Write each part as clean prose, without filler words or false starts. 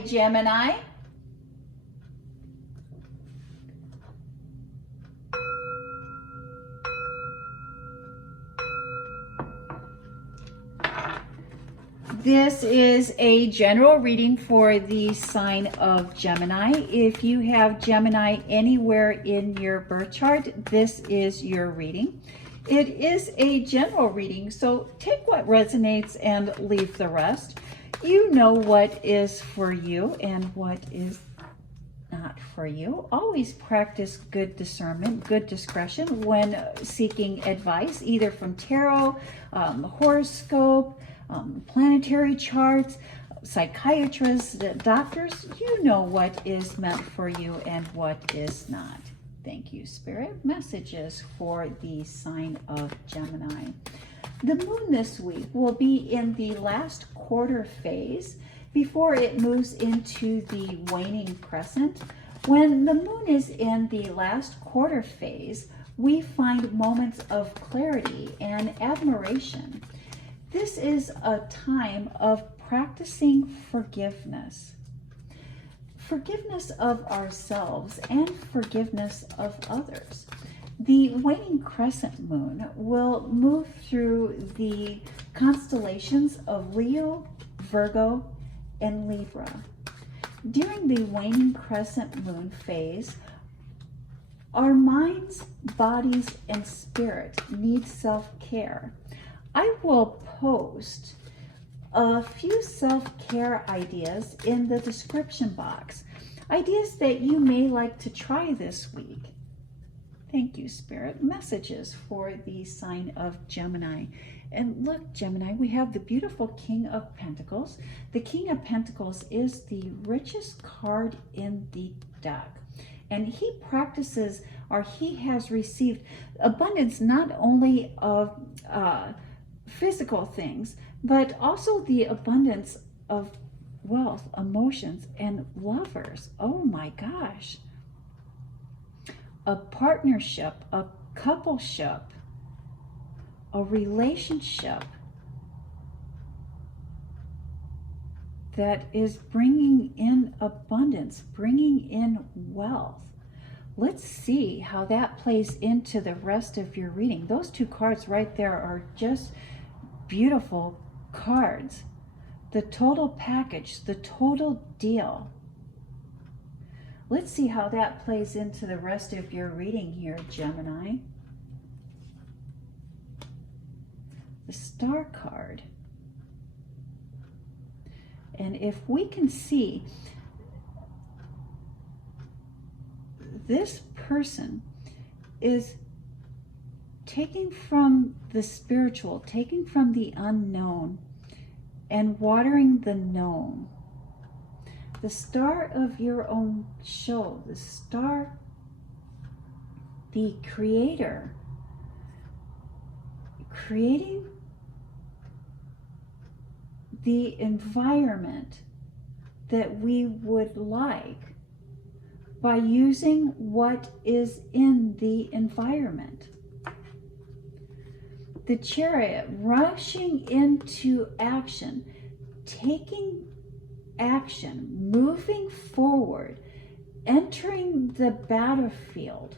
Hi, Gemini. This is a general reading for the sign of Gemini. If you have Gemini anywhere in your birth chart, this is your reading. It is a general reading, so take what resonates and leave the rest. You know what is for you and what is not for you. Always practice good discernment, good discretion when seeking advice, either from tarot, horoscope, planetary charts, psychiatrists, doctors. You know what is meant for you and what is not. Thank you, Spirit. Messages for the sign of Gemini. The moon this week will be in the last quarter phase before it moves into the waning crescent. When the moon is in the last quarter phase, we find moments of clarity and admiration. This is a time of practicing forgiveness. Forgiveness of ourselves and forgiveness of others. The waning crescent moon will move through the constellations of Leo, Virgo, and Libra. During the waning crescent moon phase, our minds, bodies, and spirit need self-care. I will post a few self-care ideas in the description box. Ideas that you may like to try this week. Thank you, Spirit. Messages for the sign of Gemini. And look, Gemini, we have the beautiful King of Pentacles. The King of Pentacles is the richest card in the deck. And he practices, or he has received abundance not only of physical things, but also the abundance of wealth, emotions, and lovers. Oh my gosh. A partnership, a coupleship, a relationship that is bringing in abundance, bringing in wealth. Let's see how that plays into the rest of your reading. Those two cards right there are just beautiful cards. The total package, the total deal. Let's see how that plays into the rest of your reading here, Gemini. The Star card. And if we can see, this person is taking from the spiritual, taking from the unknown, and watering the known. The star of your own show, the star, the creator, creating the environment that we would like by using what is in the environment. The Chariot, rushing into action, taking action, moving forward, entering the battlefield.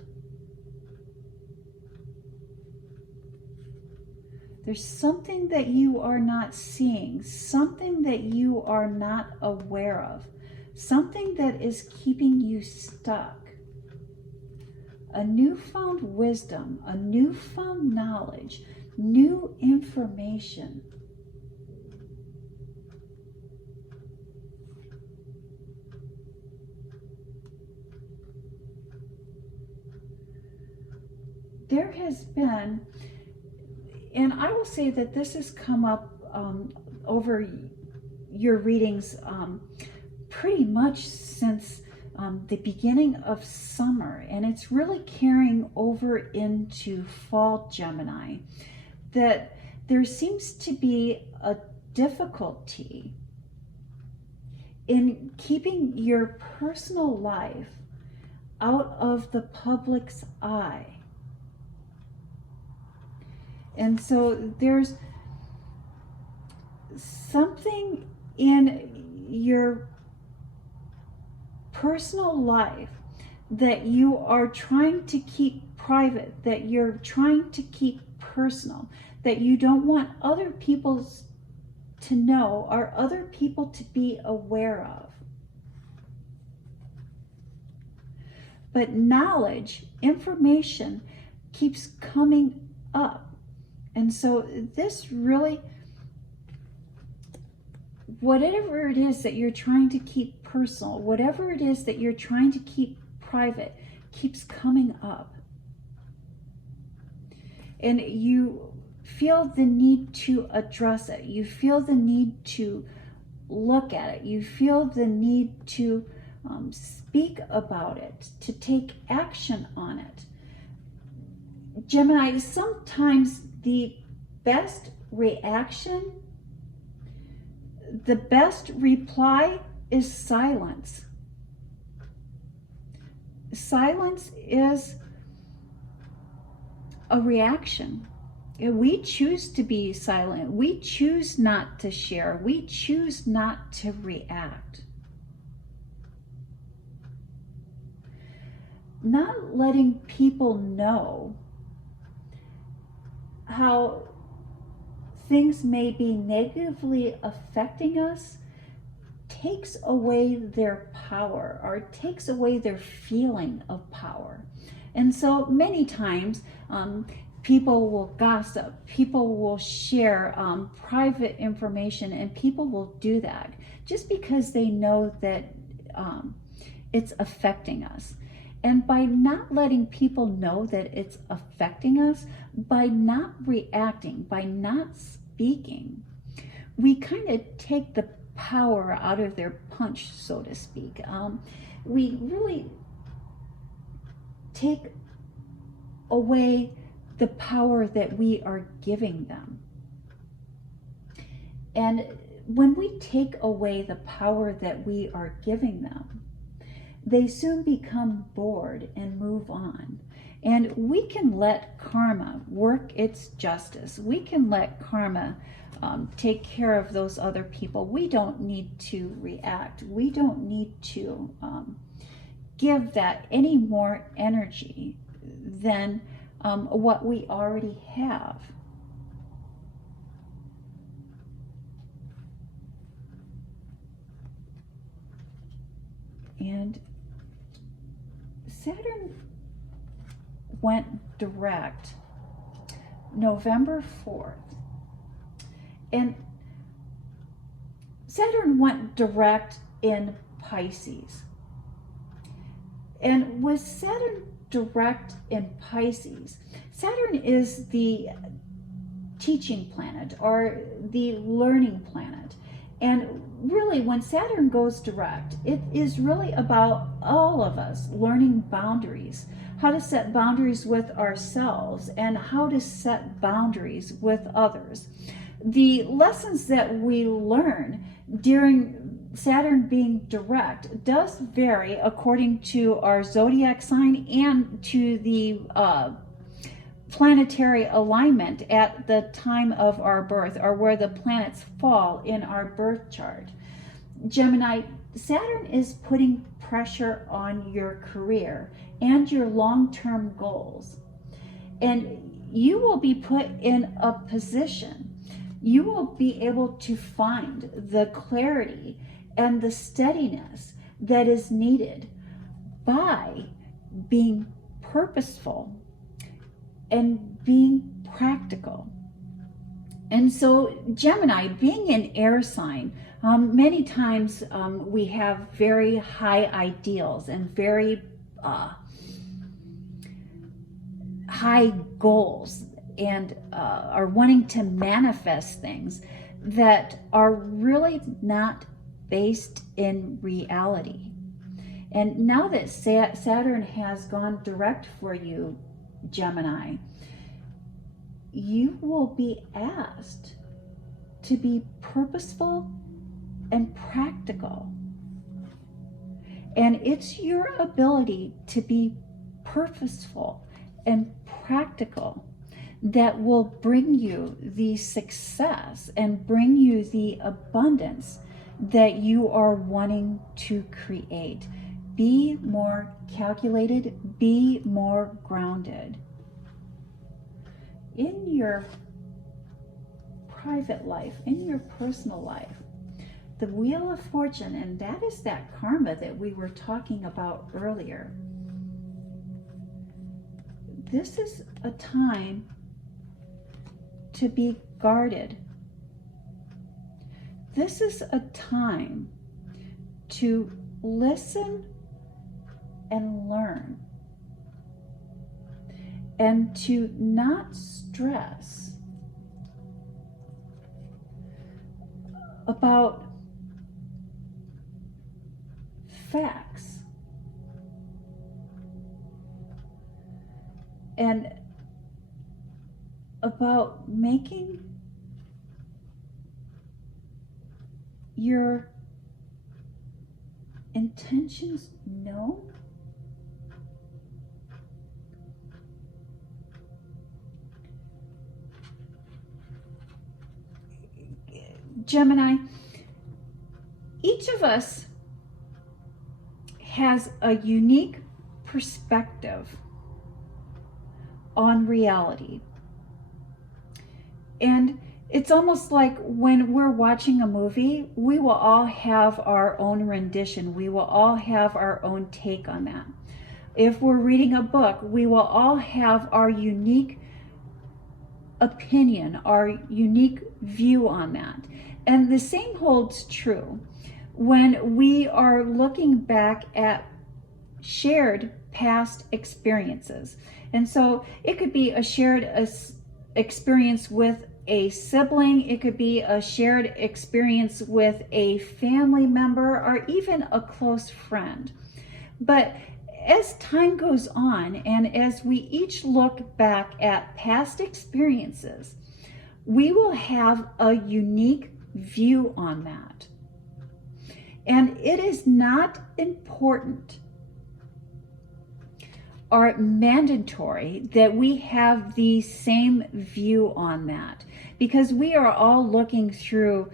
There's something that you are not seeing, something that you are not aware of, something that is keeping you stuck. A newfound wisdom, a newfound knowledge, new information. There has been, and I will say that this has come up over your readings pretty much since the beginning of summer, and it's really carrying over into fall, Gemini, that there seems to be a difficulty in keeping your personal life out of the public's eye. And so there's something in your personal life that you are trying to keep private, that you're trying to keep personal, that you don't want other people to know or other people to be aware of. But knowledge, information keeps coming up. And so this really, whatever it is that you're trying to keep personal, whatever it is that you're trying to keep private, keeps coming up. And you feel the need to address it. You feel the need to look at it. You feel the need to speak about it, to take action on it. Gemini, sometimes the best reaction, the best reply is silence. Silence is a reaction. We choose to be silent. We choose not to share. We choose not to react. Not letting people know how things may be negatively affecting us takes away their power, or takes away their feeling of power. And so many times people will gossip, people will share private information, and people will do that just because they know that it's affecting us. And by not letting people know that it's affecting us, by not reacting, by not speaking, we kind of take the power out of their punch, so to speak. We really take away the power that we are giving them. And when we take away the power that we are giving them, they soon become bored and move on. And we can let karma work its justice. We can let karma take care of those other people. We don't need to react. We don't need to give that any more energy than what we already have. And Saturn went direct November 4th. And Saturn went direct in Pisces. And with Saturn direct in Pisces, Saturn is the teaching planet or the learning planet. And really, when Saturn goes direct, it is really about all of us learning boundaries, how to set boundaries with ourselves and how to set boundaries with others. The lessons that we learn during Saturn being direct does vary according to our zodiac sign and to the planetary alignment at the time of our birth, or where the planets fall in our birth chart. Gemini, Saturn is putting pressure on your career and your long-term goals. And you will be put in a position, you will be able to find the clarity and the steadiness that is needed by being purposeful and being practical. And so Gemini, being an air sign, many times we have very high ideals and very high goals, and are wanting to manifest things that are really not based in reality. And now that Saturn has gone direct for you, Gemini, you will be asked to be purposeful and practical. And it's your ability to be purposeful and practical that will bring you the success and bring you the abundance that you are wanting to create. Be more calculated, be more grounded. In your private life, in your personal life, the Wheel of Fortune, and that is that karma that we were talking about earlier. This is a time to be guarded. This is a time to listen and learn, and to not stress about facts and about making your intentions known. Gemini, each of us has a unique perspective on reality. And it's almost like when we're watching a movie, we will all have our own rendition. We will all have our own take on that. If we're reading a book, we will all have our unique opinion, our unique view on that. And the same holds true when we are looking back at shared past experiences. And so it could be a shared experience with a sibling, it could be a shared experience with a family member, or even a close friend. But as time goes on, and as we each look back at past experiences, we will have a unique view on that. And it is not important or mandatory that we have the same view on that, because we are all looking through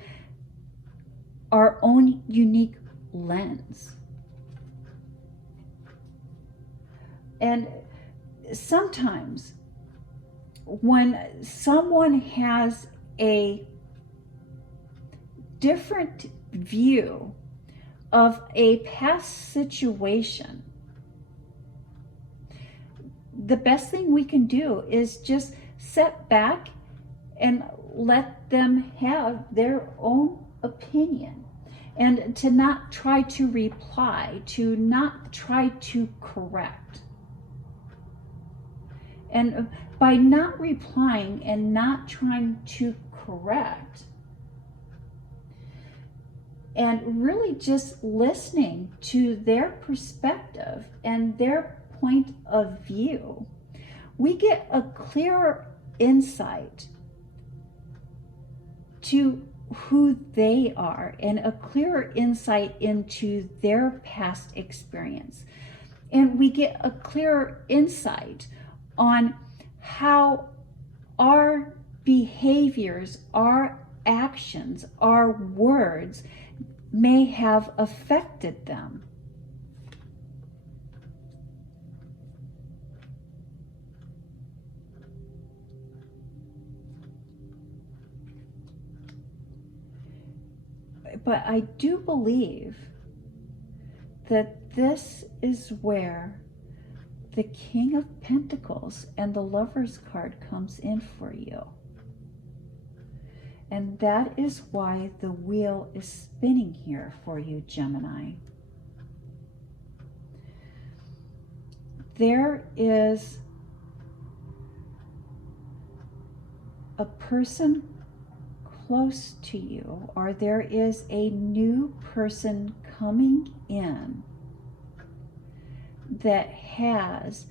our own unique lens. And sometimes when someone has a different view of a past situation, the best thing we can do is just sit back and let them have their own opinion, and to not try to reply, to not try to correct. And by not replying and not trying to correct, and really just listening to their perspective and their point of view, we get a clearer insight to who they are and a clearer insight into their past experience. And we get a clearer insight on how our behaviors, our actions, our words may have affected them. But I do believe that this is where the King of Pentacles and the Lover's card comes in for you. And that is why the wheel is spinning here for you, Gemini. There is a person close to you, or there is a new person coming in that has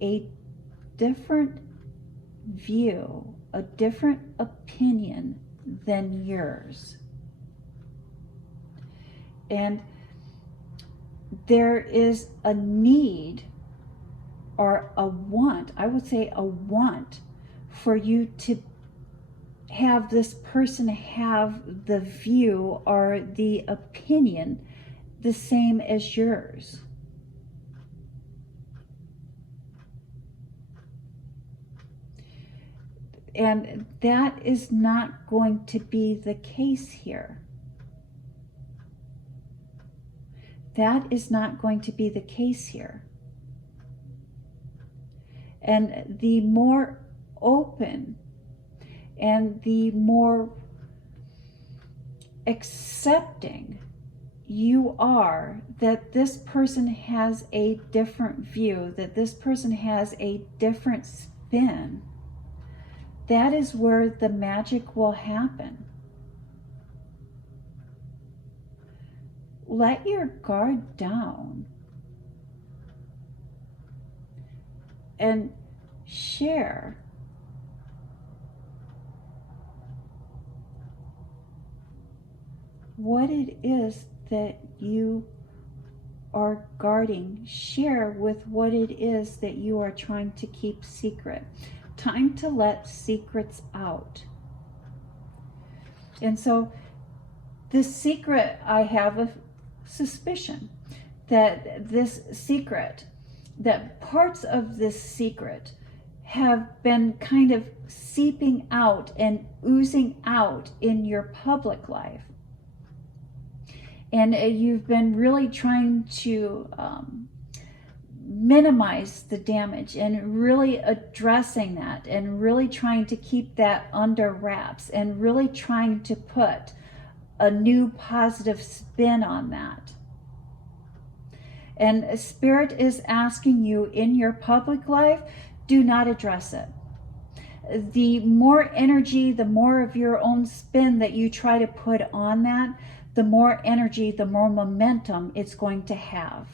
a different view, a different opinion than yours. And there is a need, or a want, I would say a want, for you to have this person have the view or the opinion the same as yours. And that is not going to be the case here. That is not going to be the case here. And the more open and the more accepting you are that this person has a different view, that this person has a different spin, that is where the magic will happen. Let your guard down and share what it is that you are guarding. Share with what it is that you are trying to keep secret. Time to let secrets out. And so this secret, I have a suspicion that this secret, that parts of this secret have been kind of seeping out and oozing out in your public life. And you've been really trying to minimize the damage and really addressing that and really trying to keep that under wraps and really trying to put a new positive spin on that. And Spirit is asking you in your public life, do not address it. The more energy, the more of your own spin that you try to put on that, the more energy, the more momentum it's going to have.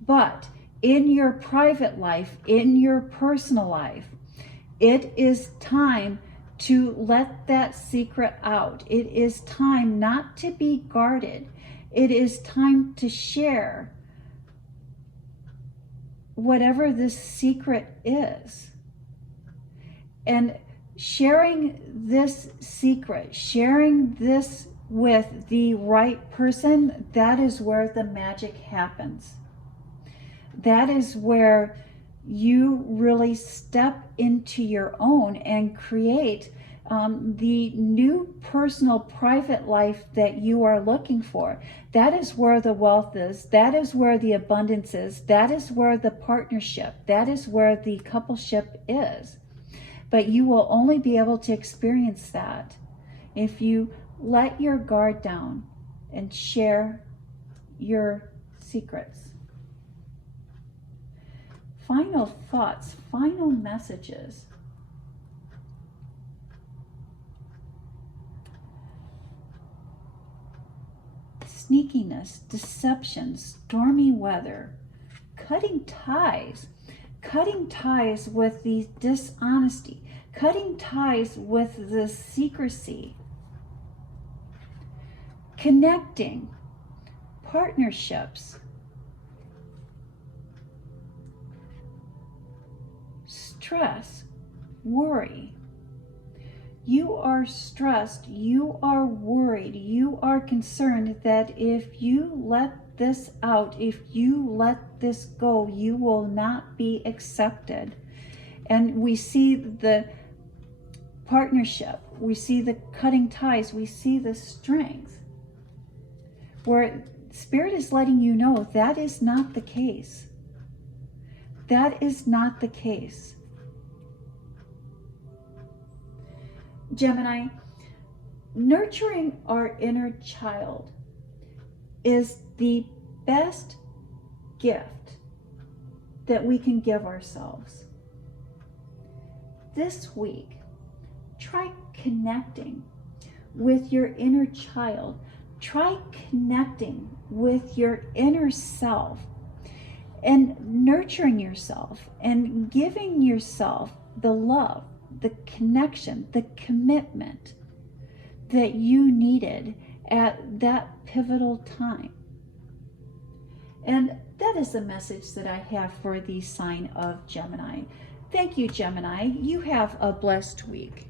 But in your private life, in your personal life, it is time to let that secret out. It is time not to be guarded. It is time to share whatever this secret is. And sharing this secret, sharing this with the right person, that is where the magic happens. That is where you really step into your own and create the new personal private life that you are looking for. That is where the wealth is. That is where the abundance is. That is where the partnership, that is where the coupleship is. But you will only be able to experience that if you let your guard down and share your secrets. Final thoughts, final messages. Sneakiness, deception, stormy weather, cutting ties with the dishonesty, cutting ties with the secrecy, connecting, partnerships, stress, worry. You are stressed, you are worried, you are concerned that if you let this out, if you let this go, you will not be accepted. And we see the partnership, we see the cutting ties, we see the strength, where Spirit is letting you know that is not the case. That is not the case. Gemini, nurturing our inner child is the best gift that we can give ourselves. This week, try connecting with your inner child. Try connecting with your inner self and nurturing yourself and giving yourself the love, the connection, the commitment that you needed at that pivotal time. And that is the message that I have for the sign of Gemini. Thank you, Gemini. You have a blessed week.